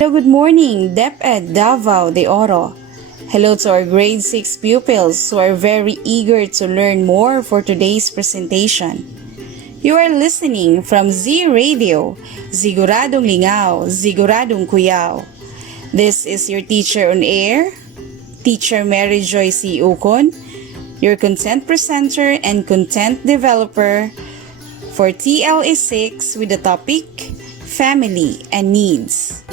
Hello, good morning, DepEd Davao de Oro. Hello to our grade 6 pupils who are very eager to learn more for today's presentation. You are listening from Z Radio, Siguradong Lingaw, Siguradong Kuyaw. This is your teacher on air, Teacher Mary Joy C. Ukon, your content presenter and content developer for TLA 6 with the topic Family and Needs.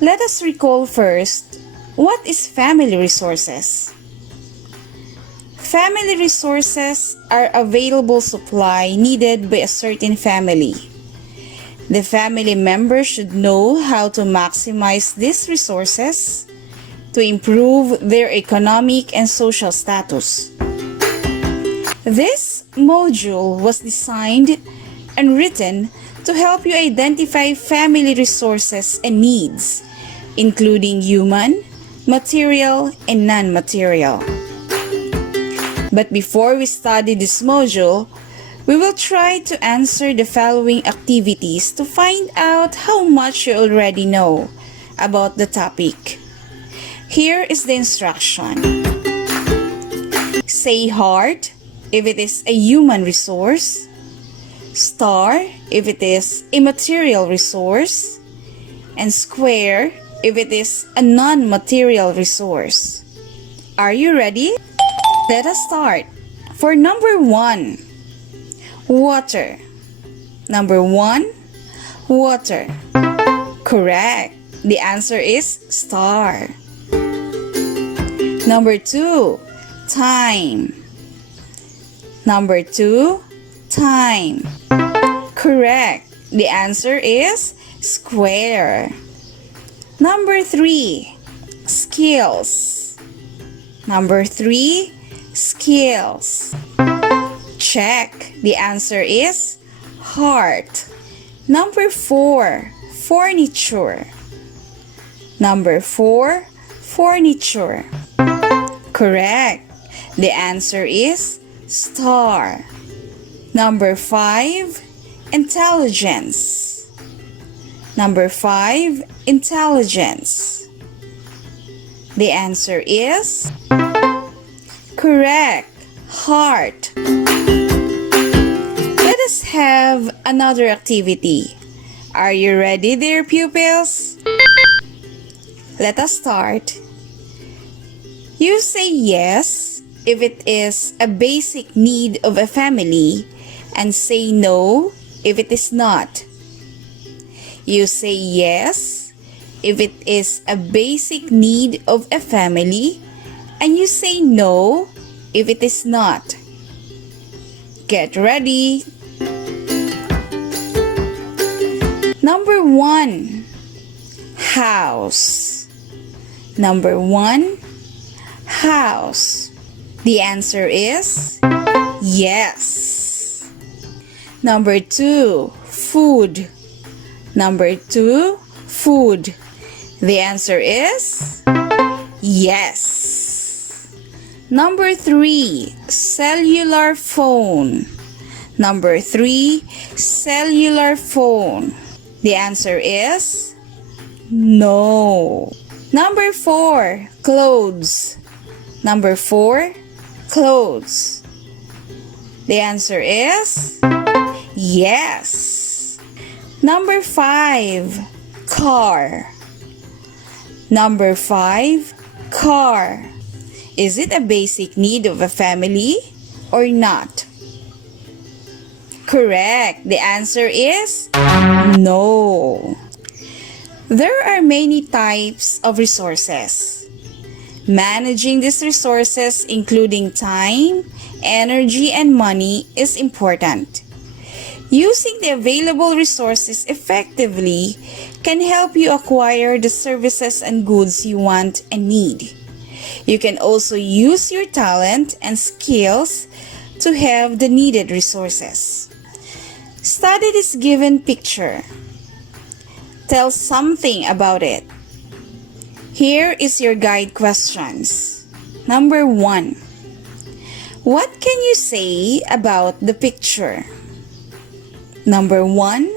Let us recall first, what is family resources? Family resources are available supply needed by a certain family. The family members should know how to maximize these resources to improve their economic and social status. This module was designed and written to help you identify family resources and needs, including human, material, and non-material. But before we study this module, we will try to answer the following activities to find out how much you already know about the topic. Here is the instruction. Say heart if it is a human resource, star if it is a material resource, and square if it is a non-material resource. Are you ready? Let us start. For number 1, water. Number 1, water. Correct. The answer is star. Number 2, time. Number 2, time. Correct. The answer is square. Number 3, skills. Number 3, skills. Check. The answer is heart. Number 4, furniture. Number 4, furniture. Correct. The answer is star. Number 5, intelligence. Number 5, intelligence. The answer is correct, heart. Let us have another activity. Are you ready, dear pupils? Let us start. You say yes if it is a basic need of a family and say no if it is not. You say yes if it is a basic need of a family and you say no if it is not. Get ready. Number 1, house. Number 1, house. The answer is yes. Number 2, food. Number 2, food. The answer is yes. Number 3, cellular phone. Number 3, cellular phone. The answer is no. Number 4, clothes. Number 4, clothes. The answer is yes. Number 5, car. Number 5, car. Is it a basic need of a family or not? Correct. The answer is no. There are many types of resources. Managing these resources, including time, energy, and money, is important. Using the available resources effectively can help you acquire the services and goods you want and need. You can also use your talent and skills to have the needed resources. Study this given picture. Tell something about it. Here is your guide questions. Number 1. What can you say about the picture? Number 1.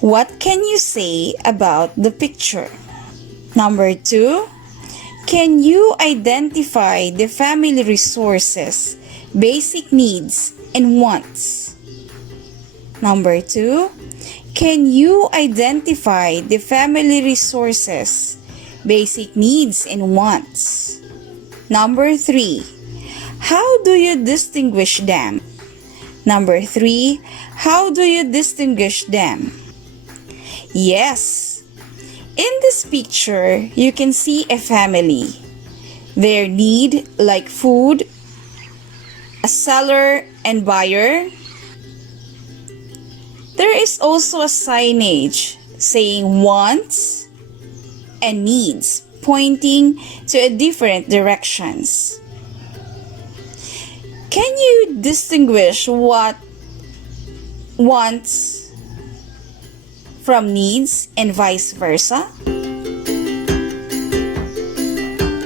What can you say about the picture? Number 2, can you identify the family resources, basic needs, and wants? Number 2, can you identify the family resources, basic needs, and wants? Number 3, how do you distinguish them? Number 3, how do you distinguish them? Yes, in this picture, you can see a family. Their need like food, a seller and buyer. There is also a signage saying wants and needs, pointing to a different directions. Can you distinguish what wants from needs and vice versa?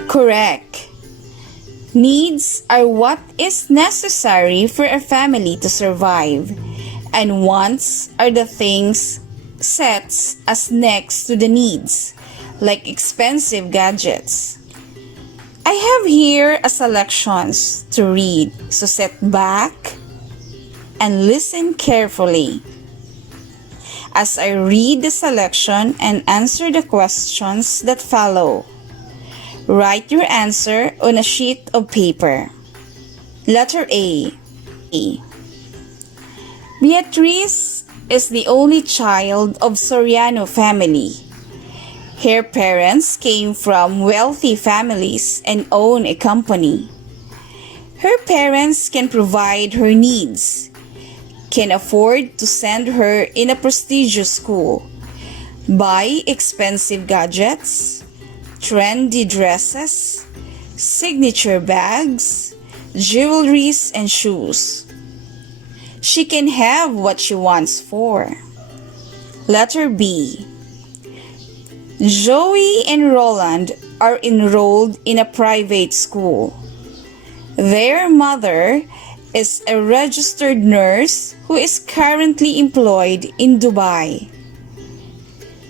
Correct. Needs are what is necessary for a family to survive, and wants are the things set as next to the needs, like expensive gadgets. I have here a selections to read, so sit back and listen carefully as I read the selection and answer the questions that follow. Write your answer on a sheet of paper. Letter A. Beatrice is the only child of Soriano family. Her parents came from wealthy families and own a company. Her parents can provide her needs, can afford to send her in a prestigious school, buy expensive gadgets, trendy dresses, signature bags, jewelries, and shoes. She can have what she wants for. Letter B. Joey and Roland are enrolled in a private school. Their mother is a registered nurse who is currently employed in Dubai.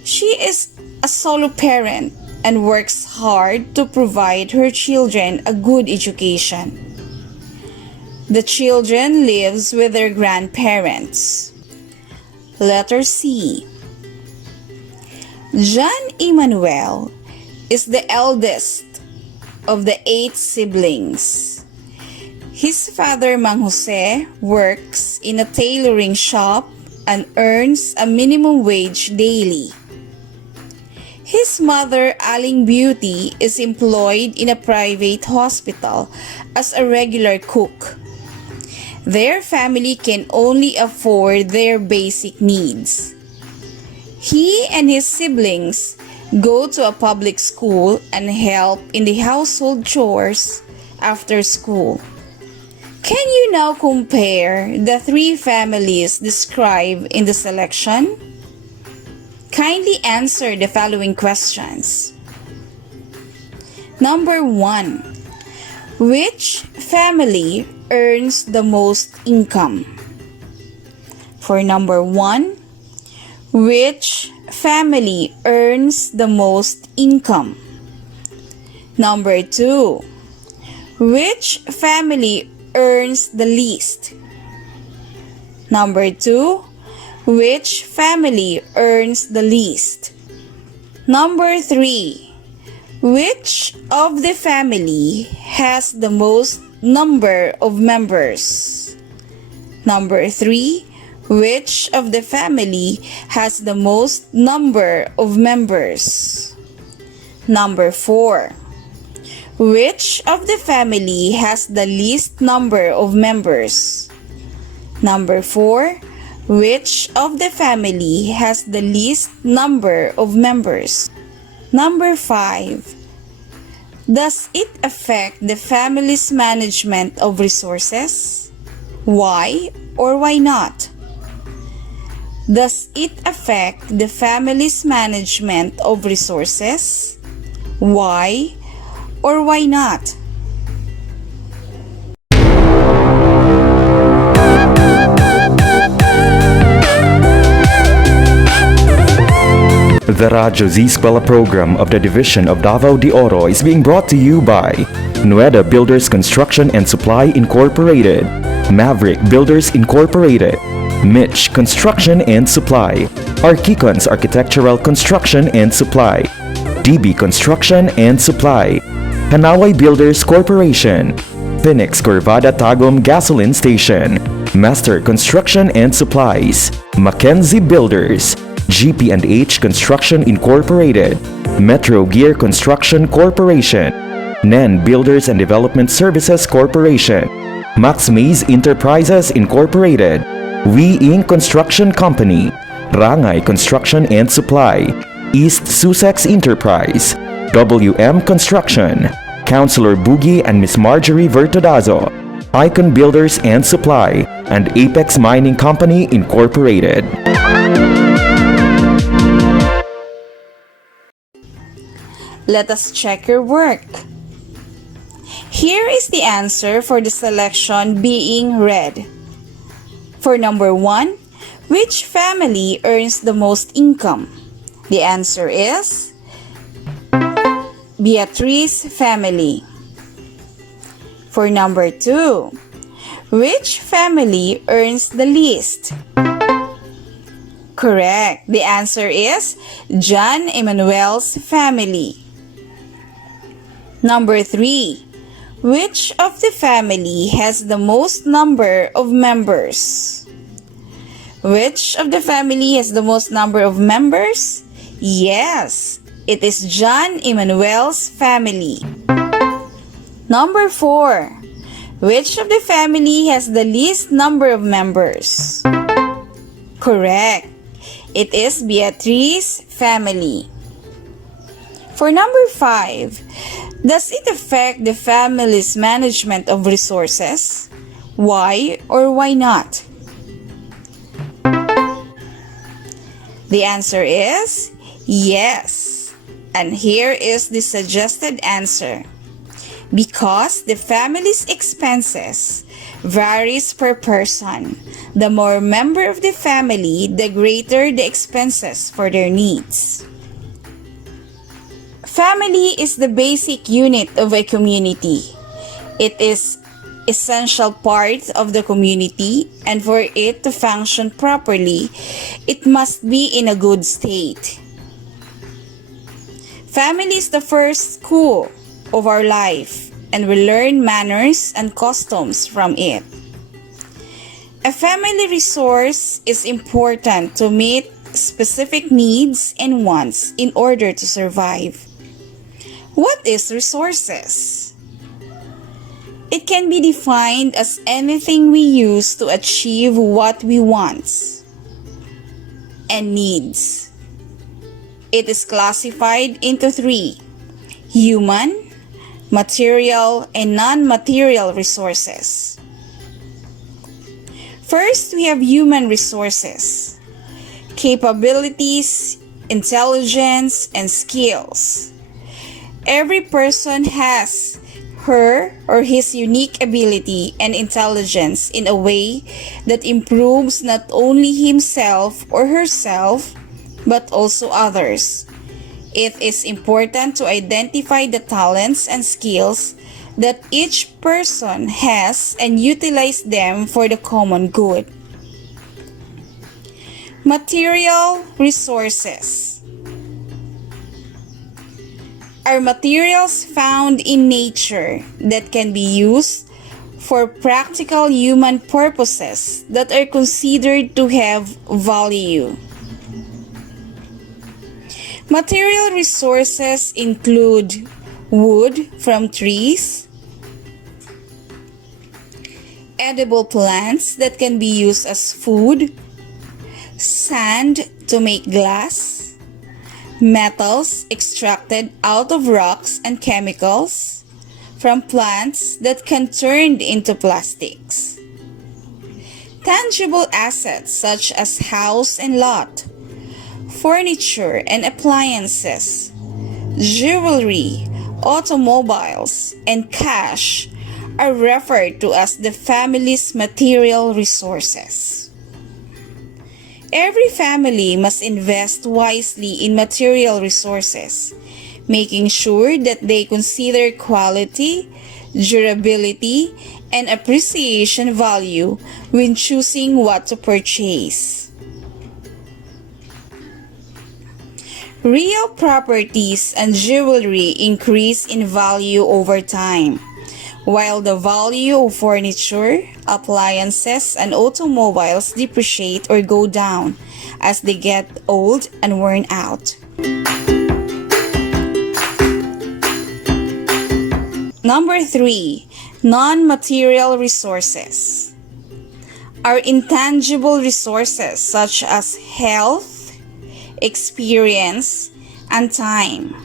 She is a solo parent and works hard to provide her children a good education. The children lives with their grandparents. Letter C. John Emmanuel is the eldest of the 8 siblings. His father, Mang Jose, works in a tailoring shop and earns a minimum wage daily. His mother, Aling Beauty, is employed in a private hospital as a regular cook. Their family can only afford their basic needs. He and his siblings go to a public school and help in the household chores after school. Can you now compare the 3 families described in the selection? Kindly answer the following questions. Number 1. Which family earns the most income? For number 1, which family earns the most income? Number 2, which family earns the least? Number 2, which family earns the least? Number 3, which of the family has the most number of members? Number 3, which of the family has the most number of members? Number 4, which of the family has the least number of members? Number 4, which of the family has the least number of members? Number 5, does it affect the family's management of resources? Why or why not? Does it affect the family's management of resources? Why or why not? The Radyo Z-eskwela program of the Division of Davao de Oro is being brought to you by Nueda Builders Construction and Supply Incorporated, Maverick Builders Incorporated, Mitch Construction and Supply, Archicons Architectural Construction and Supply, DB Construction and Supply, Hanaway Builders Corporation, Phoenix Corvada Tagum Gasoline Station, Master Construction and Supplies, Mackenzie Builders, GP&H Construction Incorporated, Metro Gear Construction Corporation, NEN Builders and Development Services Corporation, Max Mays Enterprises Incorporated, We Inc. Construction Company, Rangay Construction and Supply, East Sussex Enterprise, WM Construction, Councilor Boogie and Miss Marjorie Vertodazo, Icon Builders and Supply, and Apex Mining Company Incorporated. Let us check your work. Here is the answer for the selection being read. For number 1, which family earns the most income? The answer is Beatrice family. For number 2, which family earns the least? Correct. The answer is John Emmanuel's family. Number 3, which of the family has the most number of members? Which of the family has the most number of members? Yes, it is John Emmanuel's family. Number 4, which of the family has the least number of members? Correct, it is Beatrice's family. For number 5, does it affect the family's management of resources? Why or why not? The answer is yes. And here is the suggested answer. Because the family's expenses varies per person. The more member of the family, the greater the expenses for their needs. Family is the basic unit of a community. It is essential part of the community, and for it to function properly, it must be in a good state. Family is the first school of our life, and we learn manners and customs from it. A family resource is important to meet specific needs and wants in order to survive. What is resources? It can be defined as anything we use to achieve what we want and needs. It is classified into 3: human, material, and non-material resources. First, we have human resources, capabilities, intelligence, and skills. Every person has her or his unique ability and intelligence in a way that improves not only himself or herself, but also others. It is important to identify the talents and skills that each person has and utilize them for the common good. Material resources are materials found in nature that can be used for practical human purposes that are considered to have value. Material resources include wood from trees, edible plants that can be used as food, sand to make glass, metals extracted out of rocks, and chemicals from plants that can turn into plastics. Tangible assets such as house and lot, furniture and appliances, jewelry, automobiles, and cash are referred to as the family's material resources. Every family must invest wisely in material resources, making sure that they consider quality, durability, and appreciation value when choosing what to purchase. Real properties and jewelry increase in value over time, while the value of furniture, appliances, and automobiles depreciate or go down as they get old and worn out. Number 3. Non-material resources. Our intangible resources such as health, experience, and time.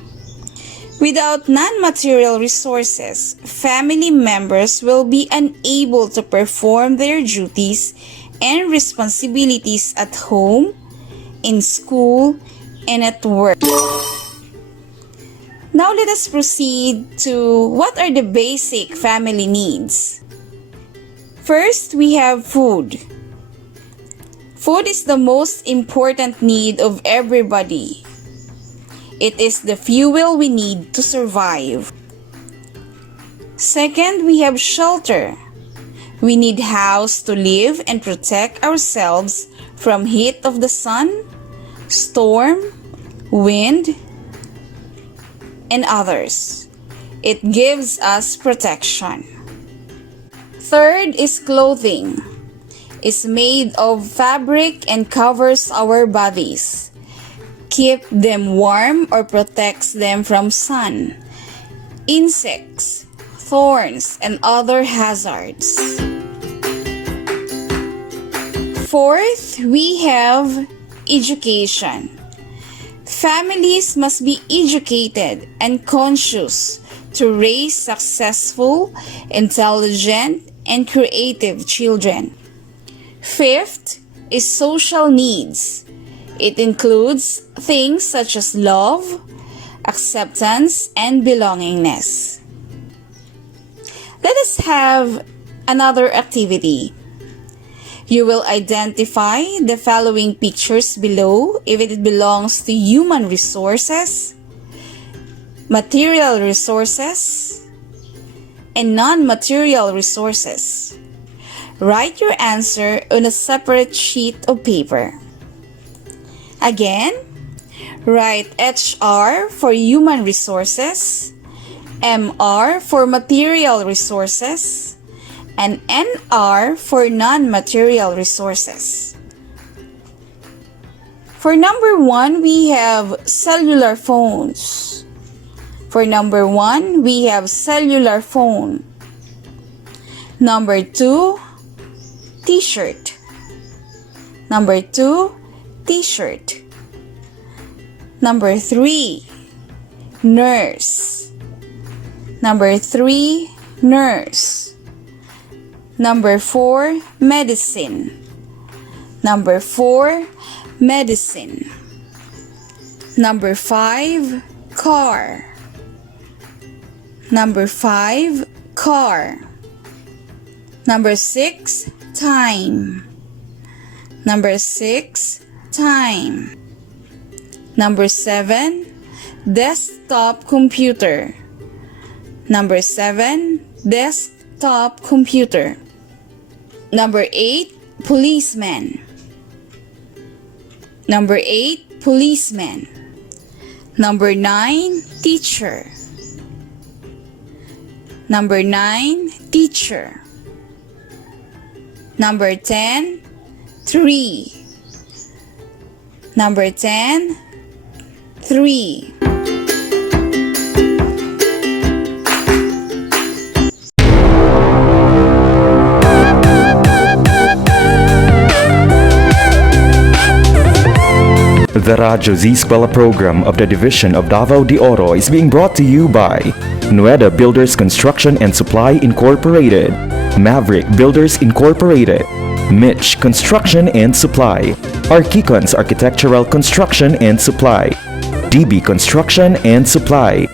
Without non-material resources, family members will be unable to perform their duties and responsibilities at home, in school, and at work. Now let us proceed to what are the basic family needs. First, we have food. Food is the most important need of everybody. It is the fuel we need to survive. Second, we have shelter. We need house to live and protect ourselves from heat of the sun, storm, wind, and others. It gives us protection. Third is clothing. It's made of fabric and covers our bodies. Keep them warm or protects them from sun, insects, thorns, and other hazards. Fourth, we have education. Families must be educated and conscious to raise successful, intelligent, and creative children. Fifth is social needs. It includes things such as love, acceptance, and belongingness. Let us have another activity. You will identify the following pictures below if it belongs to human resources, material resources, and non-material resources. Write your answer on a separate sheet of paper. Again, write HR for human resources, MR for material resources, and NR for non-material resources. For number 1, we have cellular phones. For number 1, we have cellular phone. Number 2, t-shirt. Number 2, t-shirt. Number 3, nurse. Number 3, nurse. Number 4, medicine. Number 4, medicine. Number 5, car. Number 5, car. Number 6, time. Number 6, time. Number 7, desktop computer. Number 7, desktop computer. Number 8, policeman. Number 8, policeman. Number 9, teacher. Number 9, teacher. Number 10, tree. Number 10, tree. The Radyo Z-eskwela program of the Division of Davao de Oro is being brought to you by Nueda Builders Construction and Supply Incorporated, Maverick Builders Incorporated, Mitch Construction and Supply, Archicons Architectural Construction and Supply, DB Construction and Supply,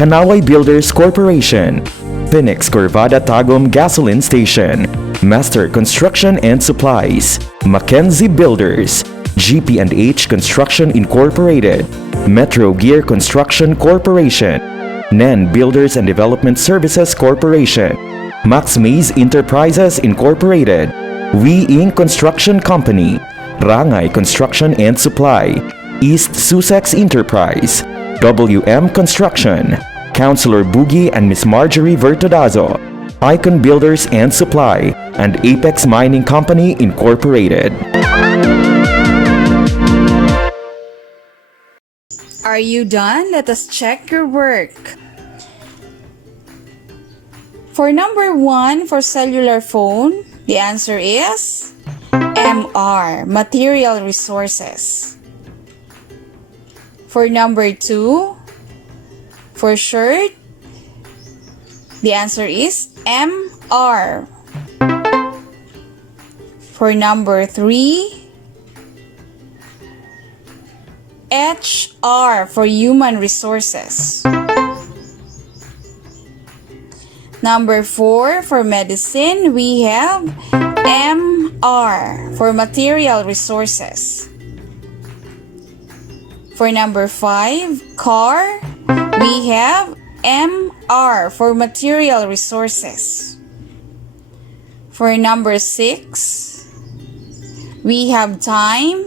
Hanaway Builders Corporation, Phoenix Corvada Tagum Gasoline Station, Master Construction and Supplies, Mackenzie Builders, GP&H Construction Incorporated, Metro Gear Construction Corporation, NEN Builders and Development Services Corporation, Max Mays Enterprises Incorporated, We Inc. Construction Company, Rangay Construction and Supply, East Sussex Enterprise, WM Construction, Councilor Boogie and Miss Marjorie Vertodazo, Icon Builders and Supply, and Apex Mining Company Incorporated. Are you done? Let us check your work. For number 1, for cellular phone, the answer is MR, Material Resources. For number 2, for shirt, the answer is MR. For number 3, HR, for human resources. Number 4, for medicine, we have MR, for material resources. For number 5, car, we have MR, for material resources. For number 6, we have time,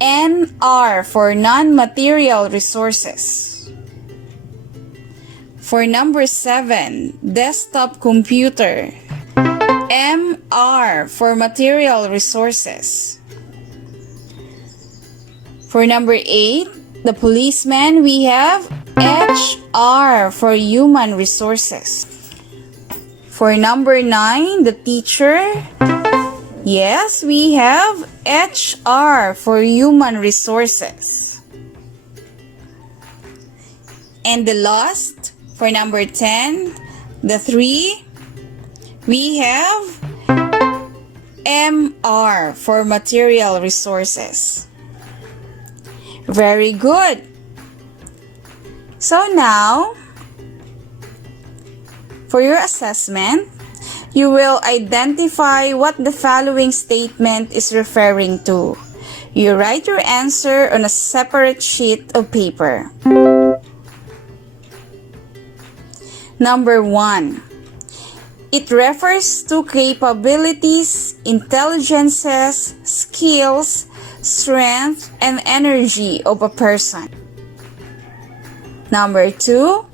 NR, for non-material resources. For number 7, desktop computer, MR, for material resources. For number 8, the policeman, we have HR, for human resources. For number 9, the teacher, yes, we have HR, for human resources. And the last, for number 10, the 3, we have MR, for material resources. Very good. So now, for your assessment, you will identify what the following statement is referring to. You write your answer on a separate sheet of paper. Number 1. It refers to capabilities, intelligences, skills, strength, and energy of a person. Number 2.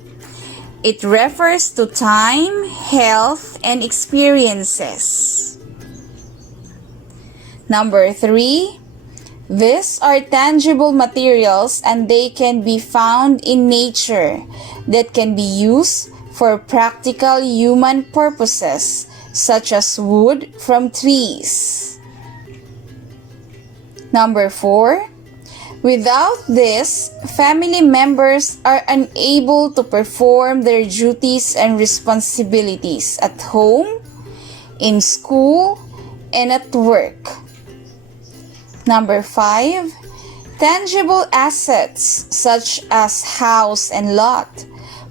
It refers to time, health, and experiences. Number 3. These are tangible materials and they can be found in nature that can be used for practical human purposes such as wood from trees. Number 4. Without this, family members are unable to perform their duties and responsibilities at home, in school, and at work. Number 5. Tangible assets such as house and lot,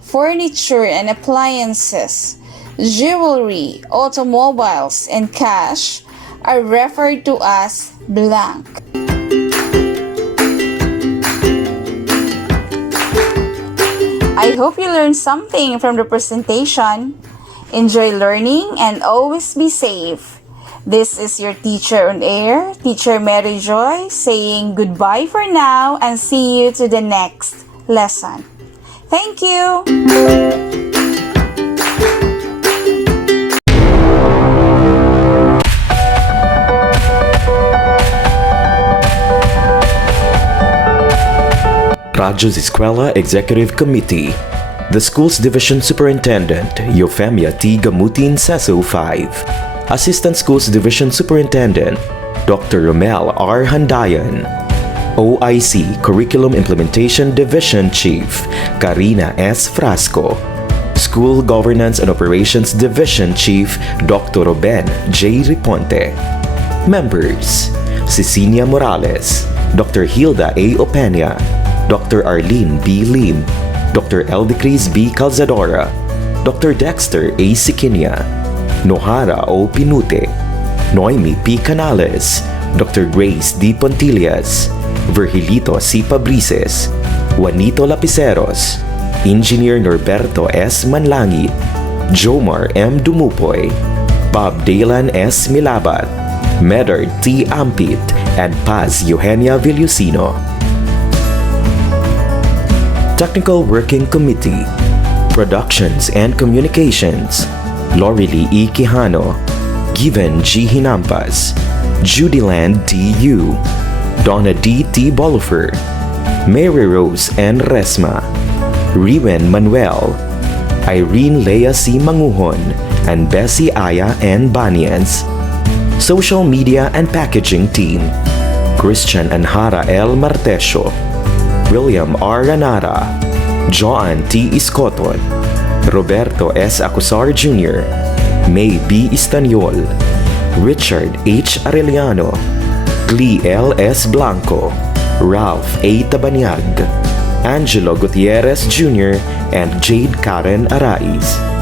furniture and appliances, jewelry, automobiles, and cash are referred to as blank. I hope you learned something from the presentation. Enjoy learning and always be safe. This is your teacher on air, Teacher Mary Joy, saying goodbye for now and see you to the next lesson. Thank you! Z-eskwela Executive Committee. The School's Division Superintendent, Eufemia T. Gamutin Seso 5. Assistant Schools Division Superintendent, Dr. Romel R. Handayan. OIC Curriculum Implementation Division Chief, Karina S. Frasco. School Governance and Operations Division Chief, Dr. Ruben J. Riponte. Members, Cecilia Morales, Dr. Hilda A. Opeña, Dr. Arlene B. Lim, Dr. Eldecris B. Calzadora, Dr. Dexter A. Siquinia, Nohara O. Pinute, Noemi P. Canales, Dr. Grace D. Pontillas, Virgilito C. Pabrices, Juanito Lapiceros, Engineer Norberto S. Manlangit, Jomar M. Dumupoy, Bob Dalan S. Milabat, Medard T. Ampit, and Paz Eugenia Villusino. Technical Working Committee, Productions and Communications, Lorely E. Quijano, Given G. Hinampas, Judyland D. Yu, Donna D. T. Bolifer, Mary Rose N. Resma, Riwen Manuel, Irene Lea C. Manguhon, and Bessie Aya N. Banians. Social Media and Packaging Team, Christian Anhara L. Martesio, William R. Ranara, Joan T. Iscoton, Roberto S. Acusar Jr., May B. Istaniol, Richard H. Arellano, Glee L. S. Blanco, Ralph A. Tabanyag, Angelo Gutierrez Jr., and Jade Karen Arais.